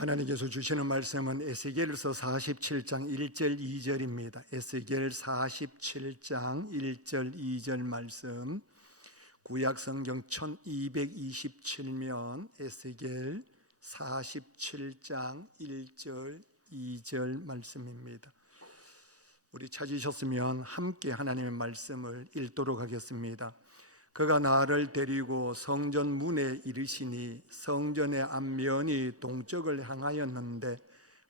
하나님께서 주시는 말씀은 에스겔서 47장 1절 2절입니다. 에스겔 47장 1절 2절 말씀, 구약성경 1227면 에스겔 47장 1절 2절 말씀입니다. 우리 찾으셨으면 함께 하나님의 말씀을 읽도록 하겠습니다. 그가 나를 데리고 성전 문에 이르시니 성전의 앞면이 동쪽을 향하였는데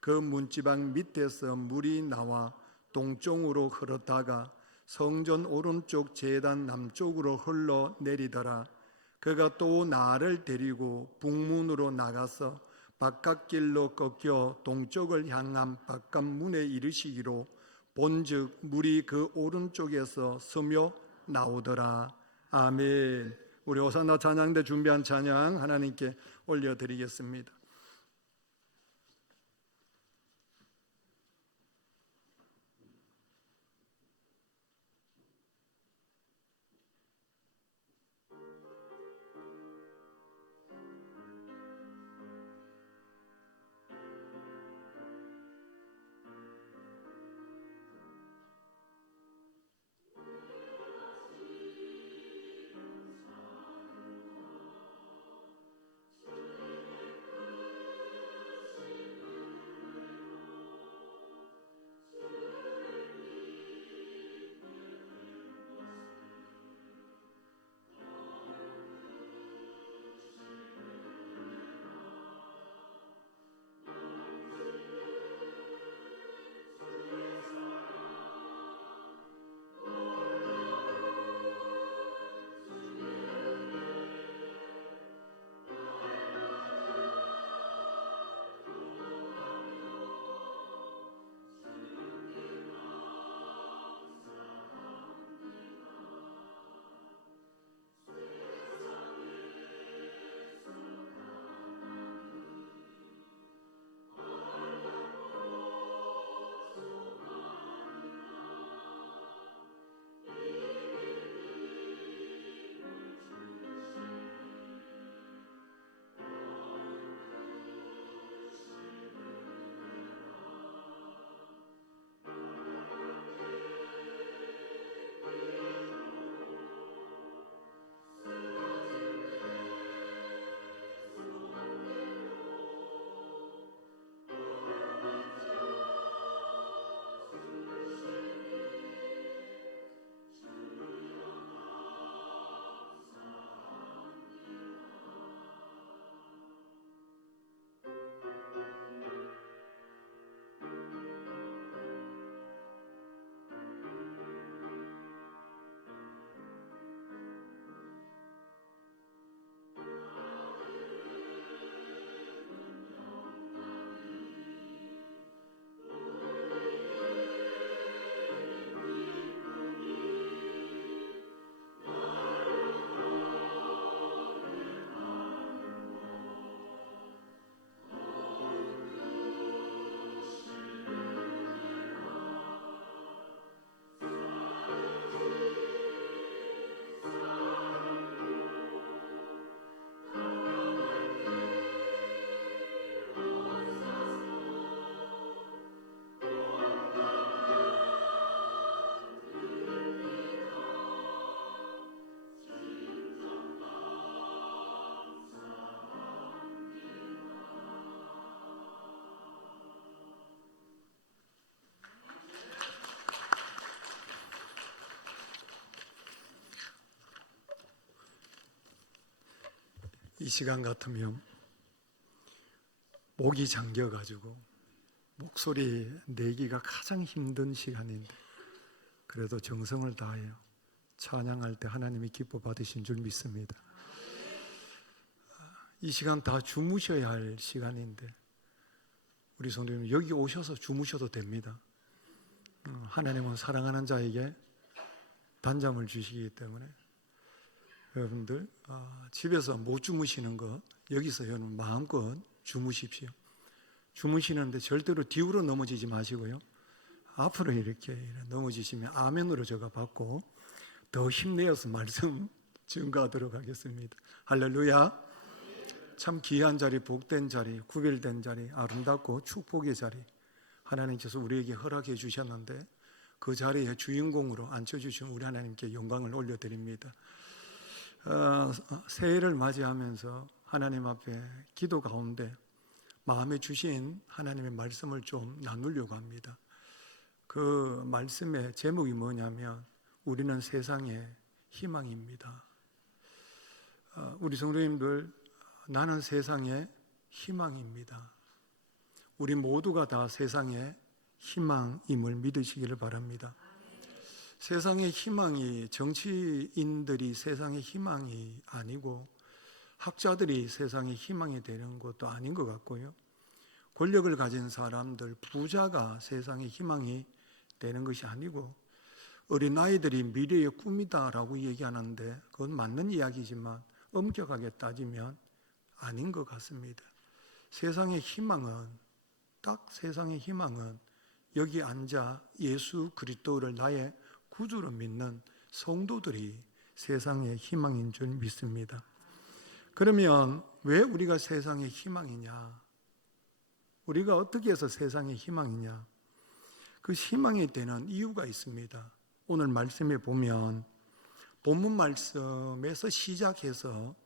그 문지방 밑에서 물이 나와 동쪽으로 흐르다가 성전 오른쪽 제단 남쪽으로 흘러내리더라. 그가 또 나를 데리고 북문으로 나가서 바깥길로 꺾여 동쪽을 향한 바깥문에 이르시기로 본즉 물이 그 오른쪽에서 스며 나오더라. 아멘. 우리 호산나 찬양대 준비한 찬양 하나님께 올려드리겠습니다. 이 시간 같으면 목이 잠겨가지고 목소리 내기가 가장 힘든 시간인데 그래도 정성을 다하여 찬양할 때 하나님이 기뻐 받으신 줄 믿습니다. 이 시간 다 주무셔야 할 시간인데 우리 성도님 여기 오셔서 주무셔도 됩니다. 하나님은 사랑하는 자에게 단잠을 주시기 때문에 여러분들 집에서 못 주무시는 것 여기서 여러분 마음껏 주무십시오. 주무시는데 절대로 뒤로 넘어지지 마시고요. 앞으로 이렇게 넘어지시면 아멘으로 제가 받고 더 힘내어서 말씀 증거하도록 하겠습니다. 할렐루야. 참 귀한 자리, 복된 자리, 구별된 자리, 아름답고 축복의 자리 하나님께서 우리에게 허락해 주셨는데 그 자리에 주인공으로 앉혀주신 우리 하나님께 영광을 올려드립니다. 새해를 맞이하면서 하나님 앞에 기도 가운데 마음에 주신 하나님의 말씀을 좀 나누려고 합니다. 그 말씀의 제목이 뭐냐면 우리는 세상의 희망입니다. 우리 성도님들, 나는 세상의 희망입니다. 우리 모두가 다 세상의 희망임을 믿으시기를 바랍니다. 세상의 희망이 정치인들이 세상의 희망이 아니고 학자들이 세상의 희망이 되는 것도 아닌 것 같고요. 권력을 가진 사람들, 부자가 세상의 희망이 되는 것이 아니고 어린아이들이 미래의 꿈이다라고 얘기하는데 그건 맞는 이야기지만 엄격하게 따지면 아닌 것 같습니다. 세상의 희망은 여기 앉아 예수 그리스도를 나의 구주로 믿는 성도들이 세상의 희망인 줄 믿습니다. 그러면 왜 우리가 세상의 희망이냐? 우리가 어떻게 해서 세상의 희망이냐? 그 희망이 되는 이유가 있습니다. 오늘 말씀에 보면 본문 말씀에서 시작해서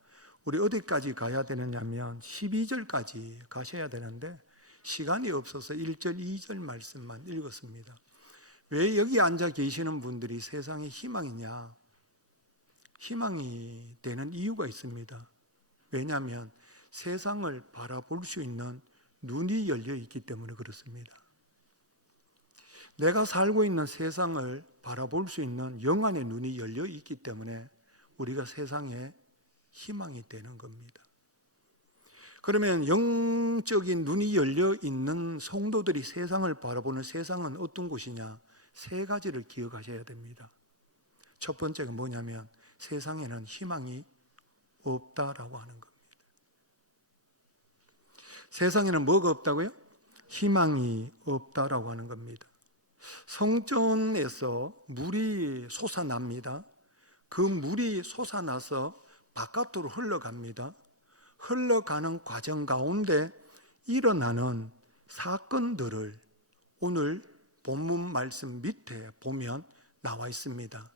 우리 어디까지 가야 되느냐면 12절까지 가셔야 되는데 시간이 없어서 1절, 2절 말씀만 읽었습니다. 왜 여기 앉아 계시는 분들이 세상의 희망이냐? 희망이 되는 이유가 있습니다. 왜냐하면 세상을 바라볼 수 있는 눈이 열려 있기 때문에 그렇습니다. 내가 살고 있는 세상을 바라볼 수 있는 영안의 눈이 열려 있기 때문에 우리가 세상에 희망이 되는 겁니다. 그러면 영적인 눈이 열려 있는 성도들이 세상을 바라보는 세상은 어떤 곳이냐? 세 가지를 기억하셔야 됩니다. 첫 번째가 뭐냐면 세상에는 희망이 없다라고 하는 겁니다. 세상에는 뭐가 없다고요? 희망이 없다라고 하는 겁니다. 성전에서 물이 솟아납니다. 그 물이 솟아나서 바깥으로 흘러갑니다. 흘러가는 과정 가운데 일어나는 사건들을 오늘 본문 말씀 밑에 보면 나와 있습니다.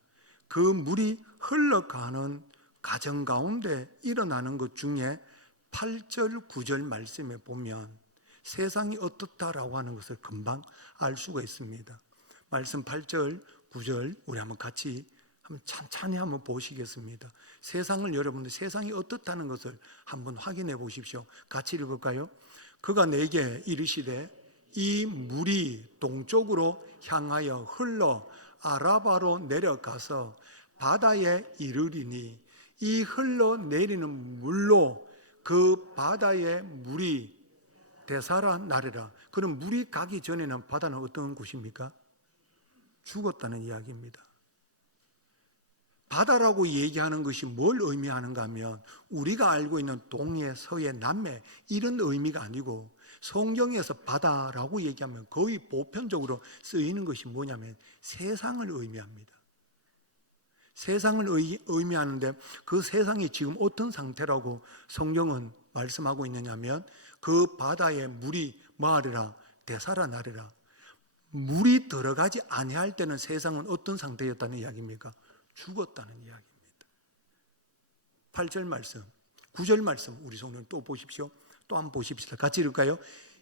그 물이 흘러가는 과정 가운데 일어나는 것 중에 8절, 9절 말씀에 보면 세상이 어떻다라고 하는 것을 금방 알 수가 있습니다. 말씀 8절, 9절 우리 한번 같이 찬찬히 한번 보시겠습니다. 세상을 여러분들 세상이 어떻다는 것을 한번 확인해 보십시오. 같이 읽을까요? 그가 내게 이르시되 이 물이 동쪽으로 향하여 흘러 아라바로 내려가서 바다에 이르리니 이 흘러내리는 물로 그 바다의 물이 되살아나리라. 그럼 물이 가기 전에는 바다는 어떤 곳입니까? 죽었다는 이야기입니다. 바다라고 얘기하는 것이 뭘 의미하는가 하면 우리가 알고 있는 동해, 서해, 남해 이런 의미가 아니고 성경에서 바다라고 얘기하면 거의 보편적으로 쓰이는 것이 뭐냐면 세상을 의미합니다. 세상을 의미하는데 그 세상이 지금 어떤 상태라고 성경은 말씀하고 있느냐면 그 바다에 물이 뭐하리라? 되살아나리라. 물이 들어가지 아니할 때는 세상은 어떤 상태였다는 이야기입니까? 죽었다는 이야기입니다. 8절 말씀, 9절 말씀 우리 성도님 또 보십시오. 또 한번 보십시다. 같이 읽을까요?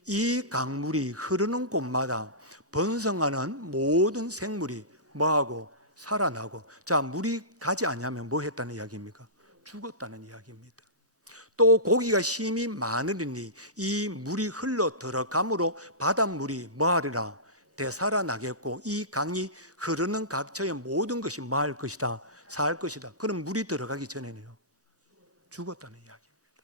이 강물이 흐르는 곳마다 번성하는 모든 생물이 뭐하고? 살아나고. 자, 물이 가지 아니하면 뭐 했다는 이야기입니까? 죽었다는 이야기입니다. 또 고기가 심히 많으리니 이 물이 흘러 들어감으로 바닷물이 뭐하리라? 되살아나겠고 이 강이 흐르는 각처의 모든 것이 뭐 할 것이다? 살 것이다. 그럼 물이 들어가기 전에는요 죽었다는 이야기입니다.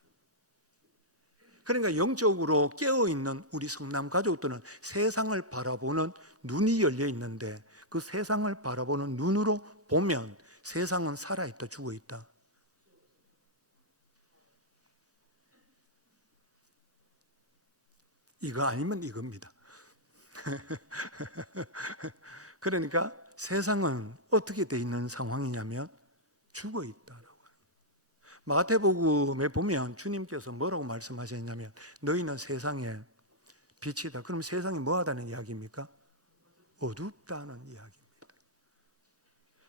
그러니까 영적으로 깨어있는 우리 성남 가족들은 세상을 바라보는 눈이 열려 있는데 그 세상을 바라보는 눈으로 보면 세상은 살아있다, 죽어있다. 이거 아니면 이겁니다. 그러니까 세상은 어떻게 돼 있는 상황이냐면 죽어 있다라고. 마태복음에 보면 주님께서 뭐라고 말씀하셨냐면 너희는 세상의 빛이다. 그럼 세상이 뭐하다는 이야기입니까? 어둡다는 이야기입니다.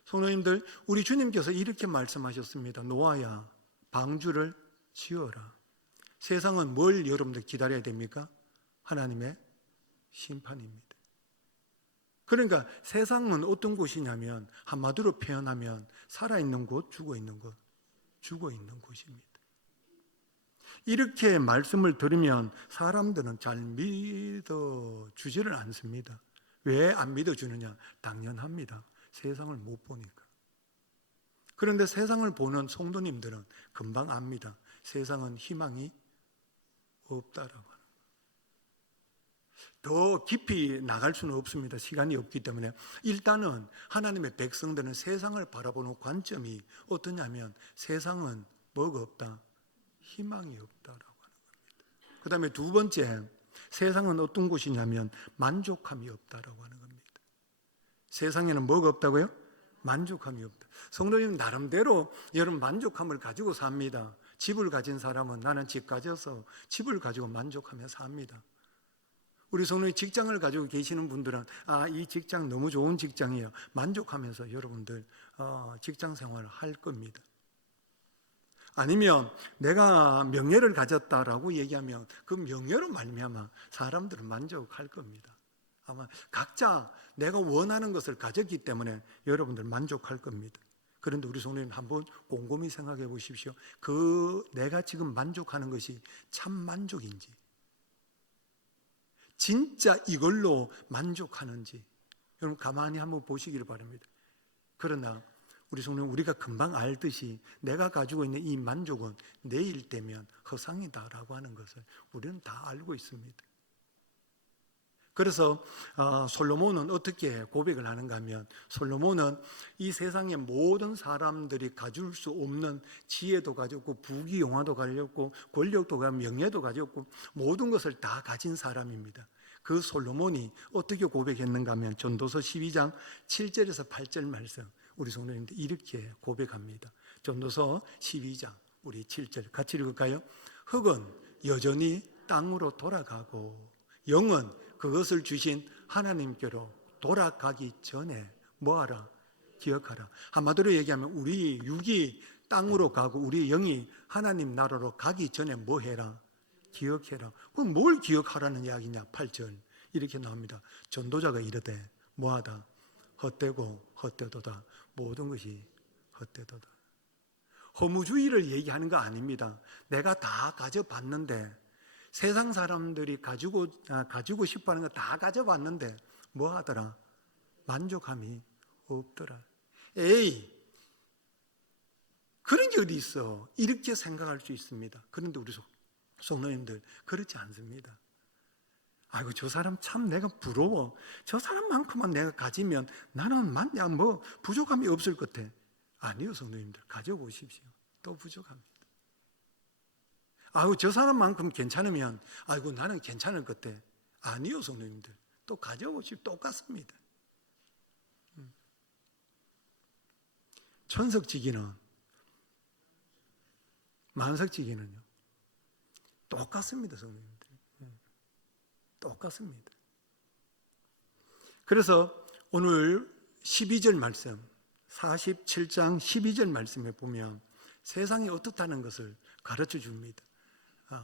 성도님들, 우리 주님께서 이렇게 말씀하셨습니다. 노아야, 방주를 지어라. 세상은 뭘 여러분들 기다려야 됩니까? 하나님의 심판입니다. 그러니까 세상은 어떤 곳이냐면 한마디로 표현하면 살아있는 곳, 죽어있는 곳, 죽어있는 곳입니다. 이렇게 말씀을 들으면 사람들은 잘 믿어주지를 않습니다. 왜 안 믿어주느냐? 당연합니다. 세상을 못 보니까. 그런데 세상을 보는 성도님들은 금방 압니다. 세상은 희망이 없다라고 하는 거예요. 더 깊이 나갈 수는 없습니다. 시간이 없기 때문에. 일단은 하나님의 백성들은 세상을 바라보는 관점이 어떠냐면 세상은 뭐가 없다? 희망이 없다라고 하는 겁니다. 그 다음에 두 번째, 세상은 어떤 곳이냐면 만족함이 없다라고 하는 겁니다. 세상에는 뭐가 없다고요? 만족함이 없다. 성도님 나름대로 여러분 만족함을 가지고 삽니다. 집을 가진 사람은 나는 집 가져서 집을 가지고 만족하며 삽니다. 우리 성도님 직장을 가지고 계시는 분들은 이 직장 너무 좋은 직장이에요. 만족하면서 여러분들 직장 생활을 할 겁니다. 아니면 내가 명예를 가졌다라고 얘기하면 그 명예로 말미암아 사람들은 만족할 겁니다. 아마 각자 내가 원하는 것을 가졌기 때문에 여러분들 만족할 겁니다. 그런데 우리 성도님 한번 곰곰이 생각해 보십시오. 내가 지금 만족하는 것이 참 만족인지, 진짜 이걸로 만족하는지 여러분 가만히 한번 보시기를 바랍니다. 그러나 우리 성도님 우리가 금방 알듯이 내가 가지고 있는 이 만족은 내일 되면 허상이다라고 하는 것을 우리는 다 알고 있습니다. 그래서 솔로몬은 어떻게 고백을 하는가 하면 솔로몬은 이 세상의 모든 사람들이 가질 수 없는 지혜도 가졌고 부귀영화도 가졌고 권력도 가졌고 명예도 가졌고 모든 것을 다 가진 사람입니다. 그 솔로몬이 어떻게 고백했는가 하면 전도서 12장 7절에서 8절 말씀 우리 성도님들 이렇게 고백합니다. 전도서 12장 우리 7절 같이 읽을까요? 흙은 여전히 땅으로 돌아가고 영은 그것을 주신 하나님께로 돌아가기 전에 뭐하라? 기억하라. 한마디로 얘기하면 우리 육이 땅으로 가고 우리 영이 하나님 나라로 가기 전에 뭐 해라? 기억해라. 그럼 뭘 기억하라는 이야기냐? 8절 이렇게 나옵니다. 전도자가 이르되 뭐하다? 헛되고 헛되도다. 모든 것이 헛되도다. 허무주의를 얘기하는 거 아닙니다. 내가 다 가져봤는데 세상 사람들이 가지고 싶어하는 거 다 가져봤는데 뭐 하더라? 만족함이 없더라. 에이, 그런 게 어디 있어? 이렇게 생각할 수 있습니다. 그런데 우리 성도님들 그렇지 않습니다. 아이고 저 사람 참 내가 부러워. 저 사람만큼만 내가 가지면 나는 뭐 부족함이 없을 것 같아. 아니요 성도님들 가져보십시오. 또 부족합니다. 아이고 저 사람만큼 괜찮으면 아이고 나는 괜찮을 것 같아. 아니요 성도님들 또 가져보십시오. 똑같습니다. 천석지기는 만석지기는요 똑같습니다 성도님들. 똑같습니다. 그래서 오늘 12절 말씀 47장 12절 말씀에 보면 세상이 어떻다는 것을 가르쳐 줍니다.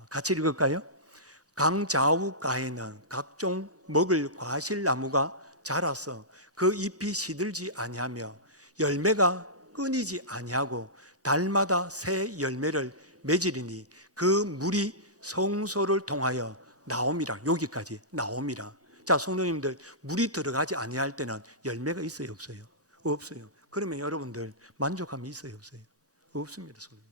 같이 읽을까요? 강 좌우가에는 각종 먹을 과실나무가 자라서 그 잎이 시들지 아니하며 열매가 끊이지 아니하고 달마다 새 열매를 맺으리니 그 물이 성소를 통하여 나옴이라. 여기까지 나옴이라. 자 성도님들 물이 들어가지 아니할 때는 열매가 있어요 없어요? 없어요. 그러면 여러분들 만족함이 있어요 없어요? 없습니다 성도님들.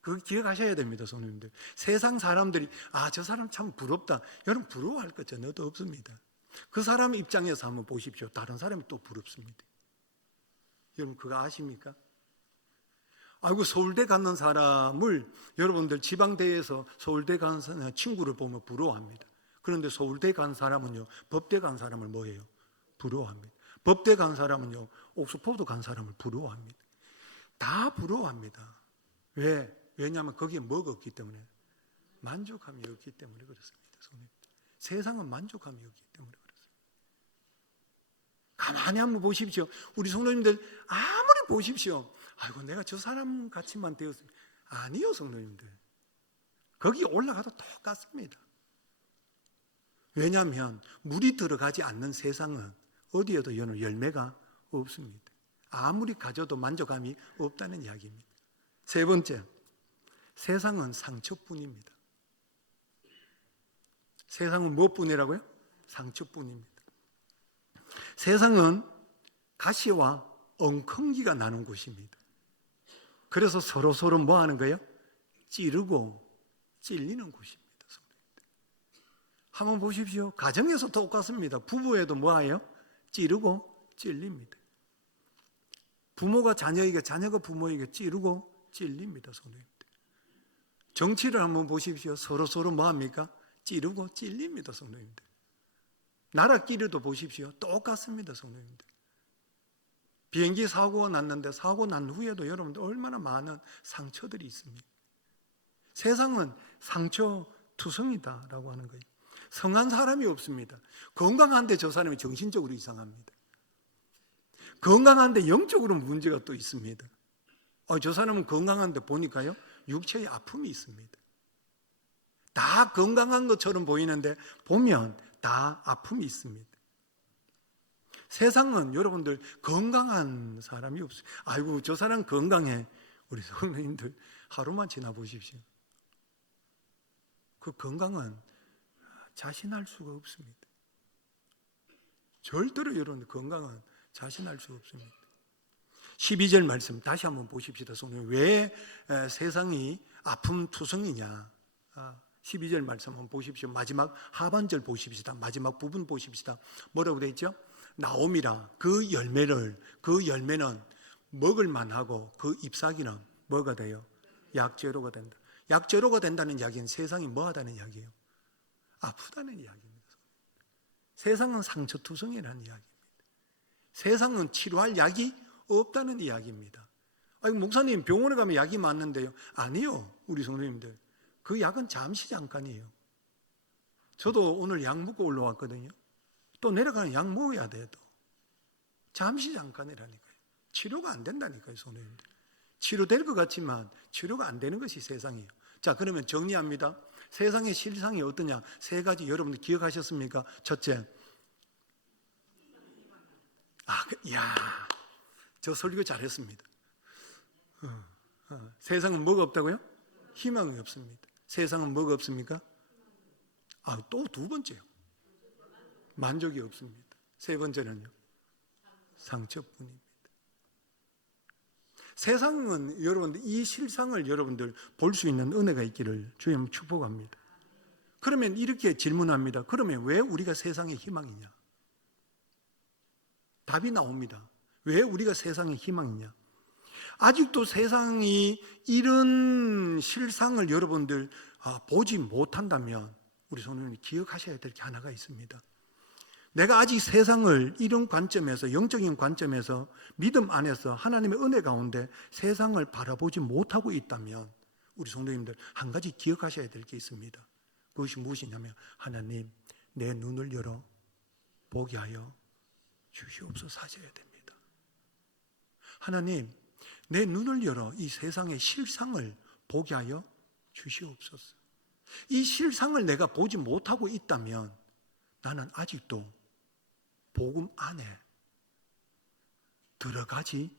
그거 기억하셔야 됩니다 성도님들. 세상 사람들이 저 사람 참 부럽다. 여러분 부러워할 것 전혀도 없습니다. 그 사람 입장에서 한번 보십시오. 다른 사람이 또 부럽습니다. 여러분 그거 아십니까? 아이고 서울대 가는 사람을 여러분들 지방대에서 서울대 가는 친구를 보면 부러워합니다. 그런데 서울대 간 사람은요 법대 간 사람을 뭐예요? 부러워합니다. 법대 간 사람은요 옥스퍼드 간 사람을 부러워합니다. 다 부러워합니다. 왜? 왜냐하면 거기에 뭐가 없기 때문에, 만족함이 없기 때문에 그렇습니다. 세상은 만족함이 없기 때문에 그렇습니다. 가만히 한번 보십시오. 우리 성도님들 아무리 보십시오. 아이고 내가 저 사람 같이만 되었으면. 아니요, 성도님들. 거기 올라가도 똑같습니다. 왜냐하면 물이 들어가지 않는 세상은 어디에도 열매가 없습니다. 아무리 가져도 만족감이 없다는 이야기입니다. 세 번째, 세상은 상처뿐입니다. 세상은 무엇뿐이라고요? 상처뿐입니다. 세상은 가시와 엉겅기가 나는 곳입니다. 그래서 서로 뭐 하는 거예요? 찌르고 찔리는 곳입니다. 한번 보십시오. 가정에서 똑같습니다. 부부에도 뭐예요? 찌르고 찔립니다. 부모가 자녀에게, 자녀가 부모에게 찌르고 찔립니다. 정치를 한번 보십시오. 서로 뭐합니까? 찌르고 찔립니다. 성도님들. 나라끼리도 보십시오. 똑같습니다. 성도님들. 비행기 사고가 났는데 사고 난 후에도 여러분들 얼마나 많은 상처들이 있습니다. 세상은 상처투성이다라고 하는 거예요. 성한 사람이 없습니다. 건강한데 저 사람이 정신적으로 이상합니다. 건강한데 영적으로 문제가 또 있습니다. 저 사람은 건강한데 보니까요, 육체에 아픔이 있습니다. 다 건강한 것처럼 보이는데 보면 다 아픔이 있습니다. 세상은 여러분들 건강한 사람이 없어요. 아이고 저 사람 건강해. 우리 성도님들 하루만 지나보십시오. 그 건강은 자신할 수가 없습니다. 절대로 여러분들 건강은 자신할 수가 없습니다. 12절 말씀 다시 한번 보십시다. 성도님, 왜 세상이 아픔투성이냐. 12절 말씀 한번 보십시오. 마지막 하반절 보십시다. 마지막 부분 보십시다. 뭐라고 되어 있죠? 나옴이라 그 열매는 먹을 만하고 그 잎사귀는 뭐가 돼요? 약재로가 된다. 약재로가 된다는 이야기는 세상이 뭐하다는 이야기예요? 아프다는 이야기입니다. 세상은 상처투성이라는 이야기입니다. 세상은 치료할 약이 없다는 이야기입니다. 아니, 목사님 병원에 가면 약이 많는데요. 아니요, 우리 성도님들. 그 약은 잠시 잠깐이에요. 저도 오늘 약 먹고 올라왔거든요. 또 내려가는 약 먹어야 돼요. 또. 잠시 잠깐이라니까요. 치료가 안 된다니까요, 성도님들. 치료될 것 같지만 치료가 안 되는 것이 세상이에요. 자, 그러면 정리합니다. 세상의 실상이 어떠냐? 세 가지 여러분들 기억하셨습니까? 첫째, 저 설교 잘했습니다. 세상은 뭐가 없다고요? 희망이 없습니다. 세상은 뭐가 없습니까? 또 두 번째요. 만족이 없습니다. 세 번째는요, 상처뿐입니다. 세상은 여러분들 이 실상을 여러분들 볼 수 있는 은혜가 있기를 주님 축복합니다. 그러면 이렇게 질문합니다. 그러면 왜 우리가 세상의 희망이냐? 답이 나옵니다. 왜 우리가 세상의 희망이냐? 아직도 세상이 이런 실상을 여러분들 보지 못한다면 우리 성도님이 기억하셔야 될 게 하나가 있습니다. 내가 아직 세상을 이런 관점에서, 영적인 관점에서, 믿음 안에서 하나님의 은혜 가운데 세상을 바라보지 못하고 있다면 우리 성도님들 한 가지 기억하셔야 될 게 있습니다. 그것이 무엇이냐면, 하나님 내 눈을 열어 보게 하여 주시옵소서 하셔야 됩니다. 하나님 내 눈을 열어 이 세상의 실상을 보게 하여 주시옵소서. 이 실상을 내가 보지 못하고 있다면 나는 아직도 복음 안에 들어가지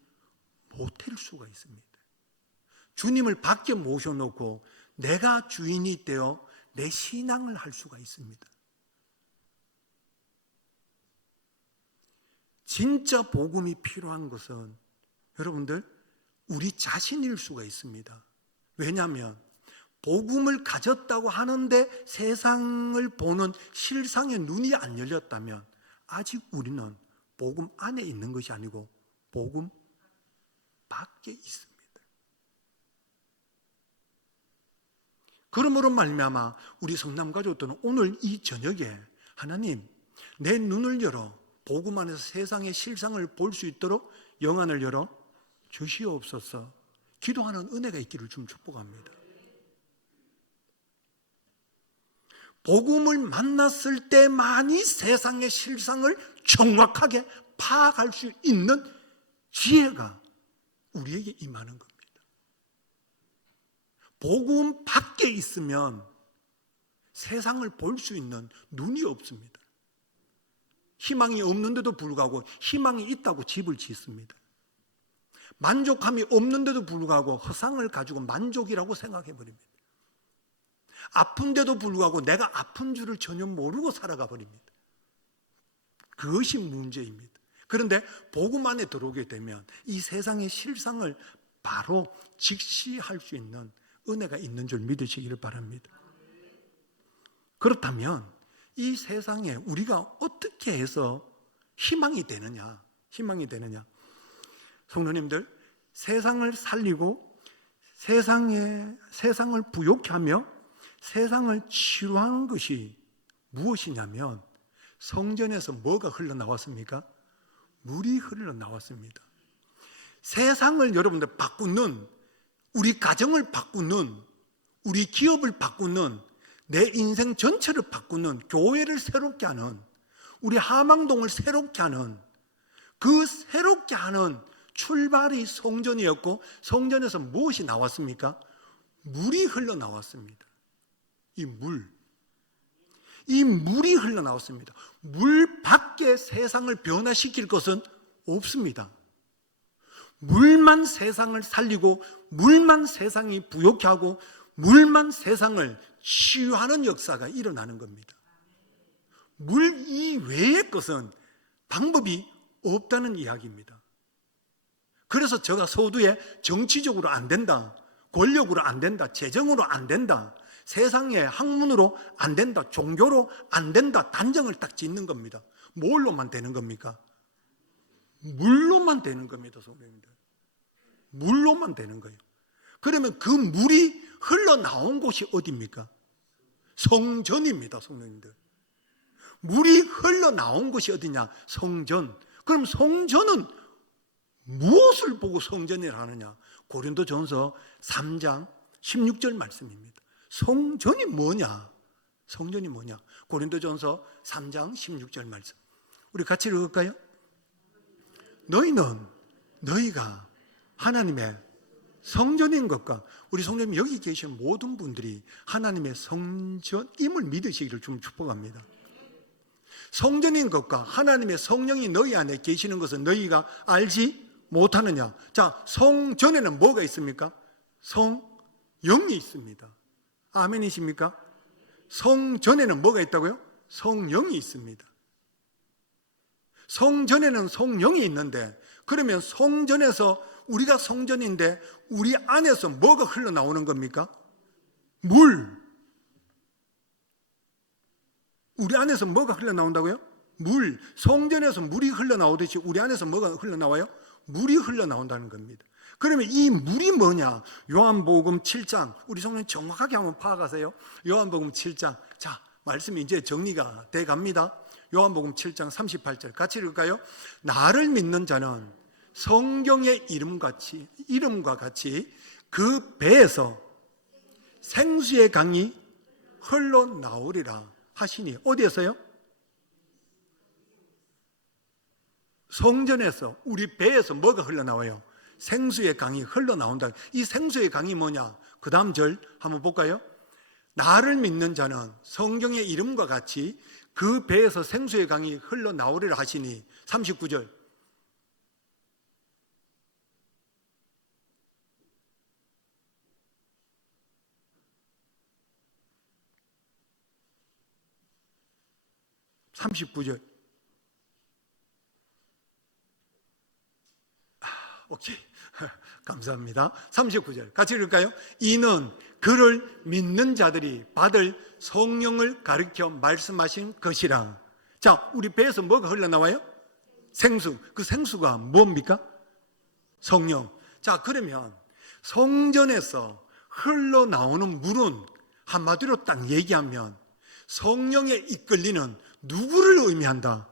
못할 수가 있습니다. 주님을 밖에 모셔놓고 내가 주인이 되어 내 신앙을 할 수가 있습니다. 진짜 복음이 필요한 것은 여러분들 우리 자신일 수가 있습니다. 왜냐하면 복음을 가졌다고 하는데 세상을 보는 실상의 눈이 안 열렸다면 아직 우리는 복음 안에 있는 것이 아니고 복음 밖에 있습니다. 그러므로 말미암아 우리 성남 가족들은 오늘 이 저녁에 하나님 내 눈을 열어 복음 안에서 세상의 실상을 볼 수 있도록 영안을 열어 주시옵소서 기도하는 은혜가 있기를 좀 축복합니다. 복음을 만났을 때만이 세상의 실상을 정확하게 파악할 수 있는 지혜가 우리에게 임하는 겁니다. 복음 밖에 있으면 세상을 볼 수 있는 눈이 없습니다. 희망이 없는데도 불구하고 희망이 있다고 집을 짓습니다. 만족함이 없는데도 불구하고 허상을 가지고 만족이라고 생각해버립니다. 아픈데도 불구하고 내가 아픈 줄을 전혀 모르고 살아가 버립니다. 그것이 문제입니다. 그런데 복음 안에 들어오게 되면 이 세상의 실상을 바로 직시할 수 있는 은혜가 있는 줄 믿으시기를 바랍니다. 그렇다면 이 세상에 우리가 어떻게 해서 희망이 되느냐? 성도님들, 세상을 살리고 세상을 부욕케 하며 세상을 치료하는 것이 무엇이냐면 성전에서 뭐가 흘러나왔습니까? 물이 흘러나왔습니다. 세상을 여러분들 바꾸는, 우리 가정을 바꾸는, 우리 기업을 바꾸는, 내 인생 전체를 바꾸는, 교회를 새롭게 하는, 우리 하망동을 새롭게 하는, 그 새롭게 하는 출발이 성전이었고, 성전에서 무엇이 나왔습니까? 물이 흘러나왔습니다. 이 물이 흘러나왔습니다. 물 밖에 세상을 변화시킬 것은 없습니다. 물만 세상을 살리고, 물만 세상이 부욕케 하고, 물만 세상을 치유하는 역사가 일어나는 겁니다. 물 이외의 것은 방법이 없다는 이야기입니다. 그래서 제가 서두에 정치적으로 안 된다, 권력으로 안 된다, 재정으로 안 된다, 세상의 학문으로 안 된다, 종교로 안 된다, 단정을 딱 짓는 겁니다. 뭘로만 되는 겁니까? 물로만 되는 겁니다, 성도님들. 물로만 되는 거예요. 그러면 그 물이 흘러나온 곳이 어디입니까? 성전입니다, 성도님들. 물이 흘러나온 곳이 어디냐? 성전. 그럼 성전은 무엇을 보고 성전이라 하느냐? 고린도전서 3장 16절 말씀입니다. 성전이 뭐냐? 성전이 뭐냐? 고린도전서 3장 16절 말씀. 우리 같이 읽을까요? 너희가 하나님의 성전인 것과, 우리 성도님 여기 계신 모든 분들이 하나님의 성전임을 믿으시기를 좀 축복합니다. 성전인 것과 하나님의 성령이 너희 안에 계시는 것은 너희가 알지 못하느냐? 자, 성전에는 뭐가 있습니까? 성령이 있습니다. 아멘이십니까? 성전에는 뭐가 있다고요? 성령이 있습니다. 성전에는 성령이 있는데, 그러면 성전에서, 우리가 성전인데 우리 안에서 뭐가 흘러나오는 겁니까? 물. 우리 안에서 뭐가 흘러나온다고요? 물. 성전에서 물이 흘러나오듯이 우리 안에서 뭐가 흘러나와요? 물이 흘러나온다는 겁니다. 그러면 이 물이 뭐냐? 요한복음 7장, 우리 성도님 정확하게 한번 파악하세요. 요한복음 7장. 자, 말씀이 이제 정리가 돼 갑니다. 요한복음 7장 38절 같이 읽을까요? 나를 믿는 자는 성경의 이름과 같이 그 배에서 생수의 강이 흘러나오리라 하시니, 어디에서요? 성전에서, 우리 배에서 뭐가 흘러나와요? 생수의 강이 흘러나온다. 이 생수의 강이 뭐냐? 그 다음 절 한번 볼까요? 나를 믿는 자는 성경의 이름과 같이 그 배에서 생수의 강이 흘러나오리라 하시니, 39절. 오케이. 감사합니다. 39절 같이 읽을까요? 이는 그를 믿는 자들이 받을 성령을 가르쳐 말씀하신 것이라. 자, 우리 배에서 뭐가 흘러나와요? 생수. 그 생수가 뭡니까? 성령. 자, 그러면 성전에서 흘러나오는 물은 한마디로 딱 얘기하면 성령에 이끌리는 누구를 의미한다?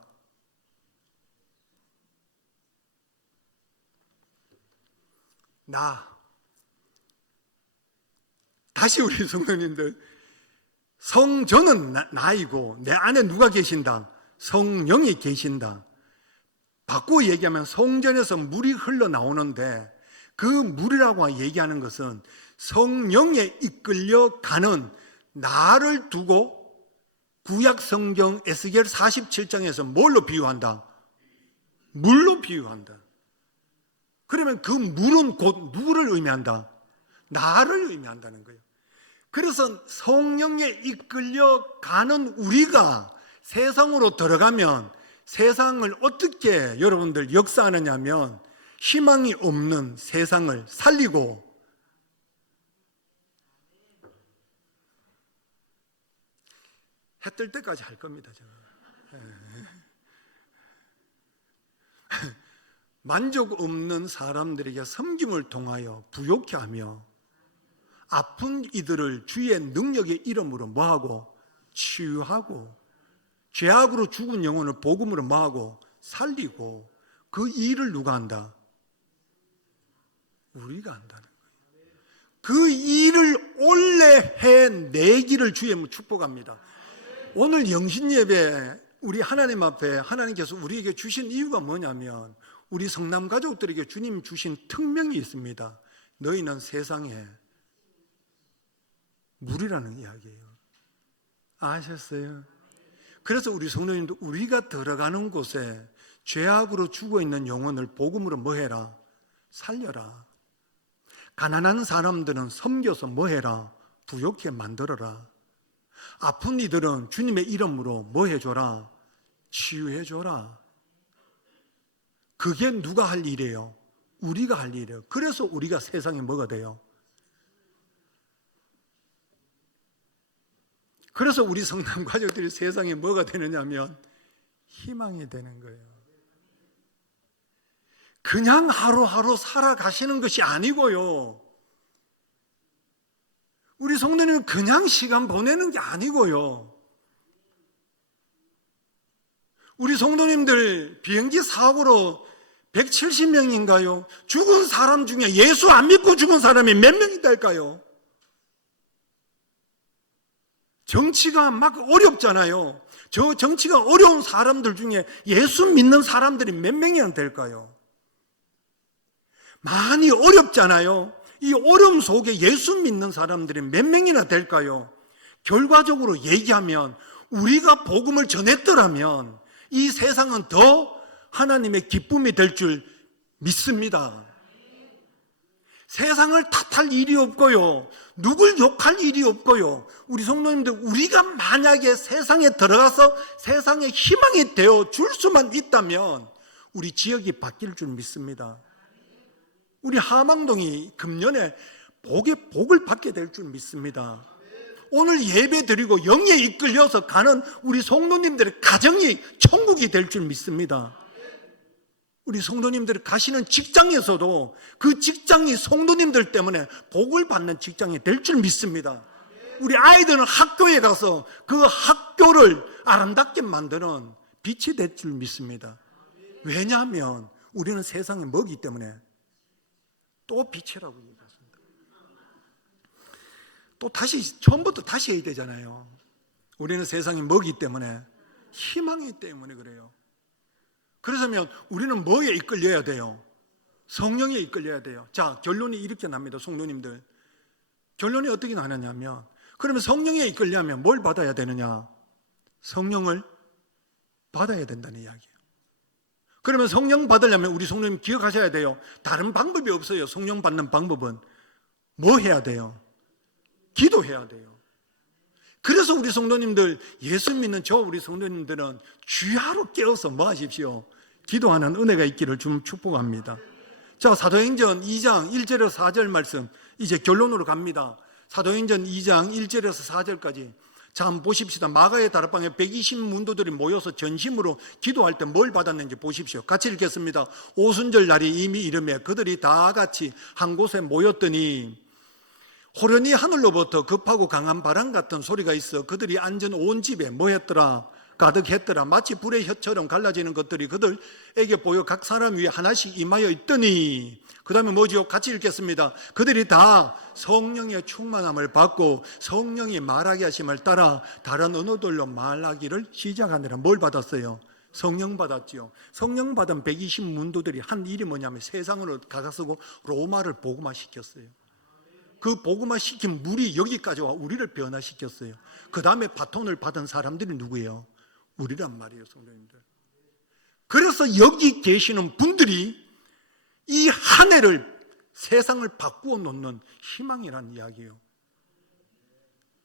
다시 우리 성도님들, 저는 나이고 내 안에 누가 계신다? 성령이 계신다. 바꾸어 얘기하면 성전에서 물이 흘러나오는데 그 물이라고 얘기하는 것은 성령에 이끌려 가는 나를 두고 구약 성경 에스겔 47장에서 뭘로 비유한다? 물로 비유한다. 그러면 그 물은 곧 누구를 의미한다? 나를 의미한다는 거예요. 그래서 성령에 이끌려 가는 우리가 세상으로 들어가면 세상을 어떻게 여러분들 역사하느냐 하면 희망이 없는 세상을 살리고 해 뜰 때까지 할 겁니다. 제가. 만족 없는 사람들에게 섬김을 통하여 부욕케 하며 아픈 이들을 주의 능력의 이름으로 뭐하고 치유하고 죄악으로 죽은 영혼을 복음으로 뭐하고 살리고 그 일을 누가 한다? 우리가 한다는 거예요. 그 일을 올래 해내기를 주의 축복합니다. 오늘 영신예배 우리 하나님 앞에 하나님께서 우리에게 주신 이유가 뭐냐면 우리 성남 가족들에게 주님 주신 특명이 있습니다. 너희는 세상에 물이라는 이야기예요. 아셨어요? 그래서 우리 성도님도 우리가 들어가는 곳에 죄악으로 죽어있는 영혼을 복음으로 뭐해라? 살려라. 가난한 사람들은 섬겨서 뭐해라? 부욕케 만들어라. 아픈 이들은 주님의 이름으로 뭐 해줘라? 치유해줘라. 그게 누가 할 일이에요? 우리가 할 일이에요. 그래서 우리가 세상에 뭐가 돼요? 그래서 우리 성남 가족들이 세상에 뭐가 되느냐 하면 희망이 되는 거예요. 그냥 하루하루 살아가시는 것이 아니고요. 우리 성도님은 그냥 시간 보내는 게 아니고요. 우리 성도님들 비행기 사고로 170명인가요? 죽은 사람 중에 예수 안 믿고 죽은 사람이 몇 명이 될까요? 정치가 막 어렵잖아요. 저 정치가 어려운 사람들 중에 예수 믿는 사람들이 몇 명이나 될까요? 많이 어렵잖아요. 이 어려움 속에 예수 믿는 사람들이 몇 명이나 될까요? 결과적으로 얘기하면 우리가 복음을 전했더라면 이 세상은 더 하나님의 기쁨이 될 줄 믿습니다. 세상을 탓할 일이 없고요. 누굴 욕할 일이 없고요. 우리 성도님들, 우리가 만약에 세상에 들어가서 세상에 희망이 되어 줄 수만 있다면 우리 지역이 바뀔 줄 믿습니다. 우리 하망동이 금년에 복을 받게 될 줄 믿습니다. 오늘 예배 드리고 영에 이끌려서 가는 우리 성도님들의 가정이 천국이 될 줄 믿습니다. 우리 성도님들이 가시는 직장에서도 그 직장이 성도님들 때문에 복을 받는 직장이 될 줄 믿습니다. 우리 아이들은 학교에 가서 그 학교를 아름답게 만드는 빛이 될 줄 믿습니다. 왜냐하면 우리는 세상의 먹이기 때문에. 또 빛이라고 얘기했습니다. 또 다시 처음부터 다시 해야 되잖아요. 우리는 세상이 먹이기 때문에, 희망이기 때문에 그래요. 그래서면 우리는 뭐에 이끌려야 돼요? 성령에 이끌려야 돼요. 자, 결론이 이렇게 납니다. 성도님들, 결론이 어떻게 나느냐면, 그러면 성령에 이끌려면 뭘 받아야 되느냐? 성령을 받아야 된다는 이야기예요. 그러면 성령 받으려면 우리 성도님 기억하셔야 돼요. 다른 방법이 없어요. 성령 받는 방법은 뭐 해야 돼요? 기도해야 돼요. 그래서 우리 성도님들, 예수 믿는 우리 성도님들은 주야로 깨어서 뭐 하십시오? 기도하는 은혜가 있기를 좀 축복합니다. 자, 사도행전 2장 1절에서 4절 말씀, 이제 결론으로 갑니다. 사도행전 2장 1절에서 4절까지 자, 한번 보십시다. 마가의 다락방에 120문도들이 모여서 전심으로 기도할 때 뭘 받았는지 보십시오. 같이 읽겠습니다. 오순절 날이 이미 이르매 그들이 다 같이 한 곳에 모였더니 호련히 하늘로부터 급하고 강한 바람 같은 소리가 있어 그들이 앉은 온 집에 뭐 했더라? 가득했더라. 마치 불의 혀처럼 갈라지는 것들이 그들에게 보여 각 사람 위에 하나씩 임하여 있더니, 그 다음에 뭐죠? 같이 읽겠습니다. 그들이 다 성령의 충만함을 받고 성령이 말하게 하심을 따라 다른 언어들로 말하기를 시작하느라. 뭘 받았어요? 성령 받았지요. 성령 받은 120문도들이 한 일이 뭐냐면 세상으로 가서고 로마를 복음화 시켰어요. 그 복음화 시킨 물이 여기까지 와 우리를 변화시켰어요. 그 다음에 바톤을 받은 사람들이 누구예요? 우리란 말이에요, 성도님들. 그래서 여기 계시는 분들이 이 한 해를 세상을 바꾸어 놓는 희망이라는 이야기예요.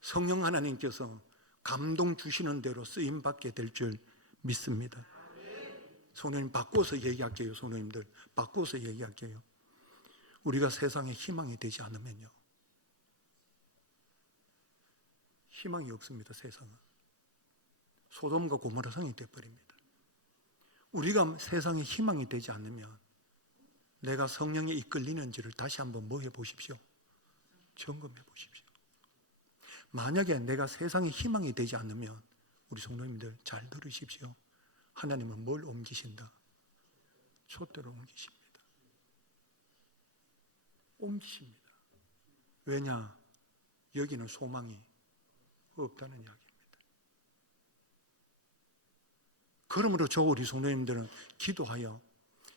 성령 하나님께서 감동 주시는 대로 쓰임 받게 될 줄 믿습니다. 성도님, 바꿔서 얘기할게요. 성도님들, 바꿔서 얘기할게요. 우리가 세상에 희망이 되지 않으면요, 희망이 없습니다. 세상은 소돔과 고모라 성이 되어버립니다. 우리가 세상에 희망이 되지 않으면 내가 성령에 이끌리는지를 다시 한번 뭐 해보십시오? 점검해 보십시오. 만약에 내가 세상에 희망이 되지 않으면, 우리 성도님들 잘 들으십시오. 하나님은 뭘 옮기신다? 촛대로 옮기십니다. 옮기십니다. 왜냐? 여기는 소망이 없다는 이야기입니다. 그러므로 우리 성도님들은 기도하여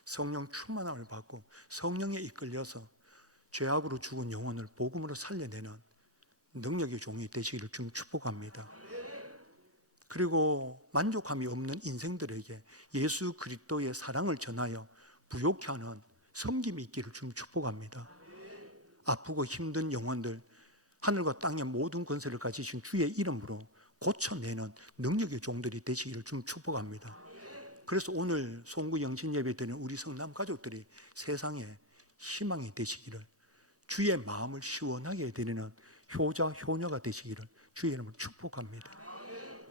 성령 충만함을 받고 성령에 이끌려서 죄악으로 죽은 영혼을 복음으로 살려내는 능력의 종이 되시기를 좀 축복합니다. 그리고 만족함이 없는 인생들에게 예수 그리스도의 사랑을 전하여 부욕케 하는 섬김이 있기를 좀 축복합니다. 아프고 힘든 영혼들, 하늘과 땅의 모든 권세를 가지신 주의 이름으로 고쳐내는 능력의 종들이 되시기를 좀 축복합니다. 그래서 오늘 송구 영신 예배 드리는 우리 성남 가족들이 세상에 희망이 되시기를, 주의 마음을 시원하게 드리는 효자 효녀가 되시기를 주의 이름으로 축복합니다.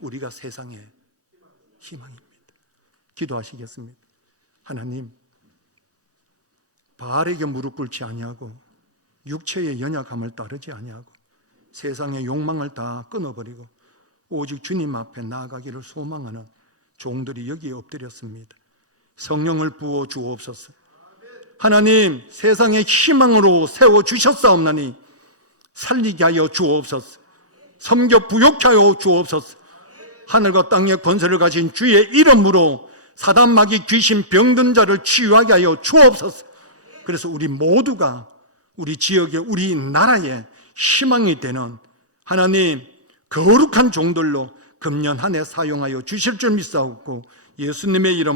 우리가 세상의 희망입니다. 기도하시겠습니다. 하나님, 바알에게 무릎 꿇지 아니하고 육체의 연약함을 따르지 아니하고 세상의 욕망을 다 끊어버리고 오직 주님 앞에 나아가기를 소망하는 종들이 여기에 엎드렸습니다. 성령을 부어 주옵소서. 하나님, 세상의 희망으로 세워주셨사옵나니 살리게 하여 주옵소서. 섬겨 부욕케 하여 주옵소서. 하늘과 땅의 권세를 가진 주의 이름으로 사단마귀 귀신 병든 자를 치유하게 하여 주옵소서. 그래서 우리 모두가 우리 지역에, 우리 나라에 희망이 되는 하나님 거룩한 종들로 금년 한 해 사용하여 주실 줄 믿사옵고 예수님의 이름